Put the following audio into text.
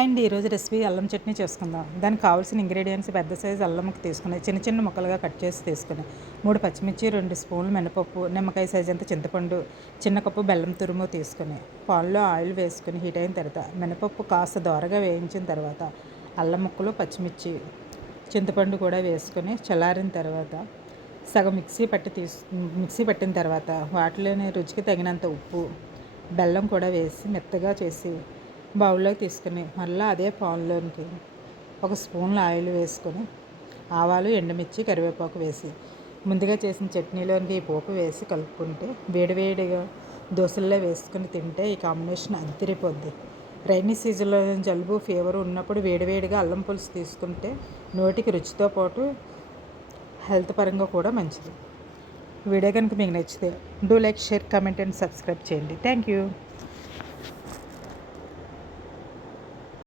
And ఈరోజు recipe అల్లం చట్నీ చేసుకుందాం. దానికి కావాల్సిన ఇంగ్రీడియంట్స్ పెద్ద సైజు అల్లం ముక్క తీసుకుని చిన్న చిన్న ముక్కలుగా కట్ చేసి తీసుకుని 3 పచ్చిమిర్చి, 2 స్పూన్లు మినపప్పు, నిమ్మకాయ సైజ్ అంత చింతపండు, చిన్న కప్పు బెల్లం తురుము తీసుకుని పాన్లో ఆయిల్ వేసుకుని హీట్ అయిన తర్వాత మినపప్పు కాస్త దోరగా వేయించిన తర్వాత అల్లం ముక్కలు, పచ్చిమిర్చి, చింతపండు కూడా వేసుకొని చల్లారిన తర్వాత సగం మిక్సీ పట్టిన తర్వాత వాటిలోని రుచికి తగినంత ఉప్పు, బెల్లం కూడా వేసి మెత్తగా చేసి బౌల్లోకి తీసుకుని మళ్ళీ అదే పాన్లోనికి 1 స్పూన్ల ఆయిల్ వేసుకొని ఆవాలు, ఎండుమిర్చి, కరివేపాకు వేసి ముందుగా చేసిన చట్నీలోనికి ఈ పోపు వేసి కలుపుకుంటే వేడివేడిగా దోశల్లో వేసుకుని తింటే ఈ కాంబినేషన్ అదిరిపోద్ది. రైనీ సీజన్లో జలుబు, ఫీవర్ ఉన్నప్పుడు వేడివేడిగా అల్లం పులుసు తీసుకుంటే నోటికి రుచితో పాటు హెల్త్ పరంగా కూడా మంచిది. వీడియో కనుక మీకు నచ్చితే do like, share, comment and subscribe చేయండి. Thank you.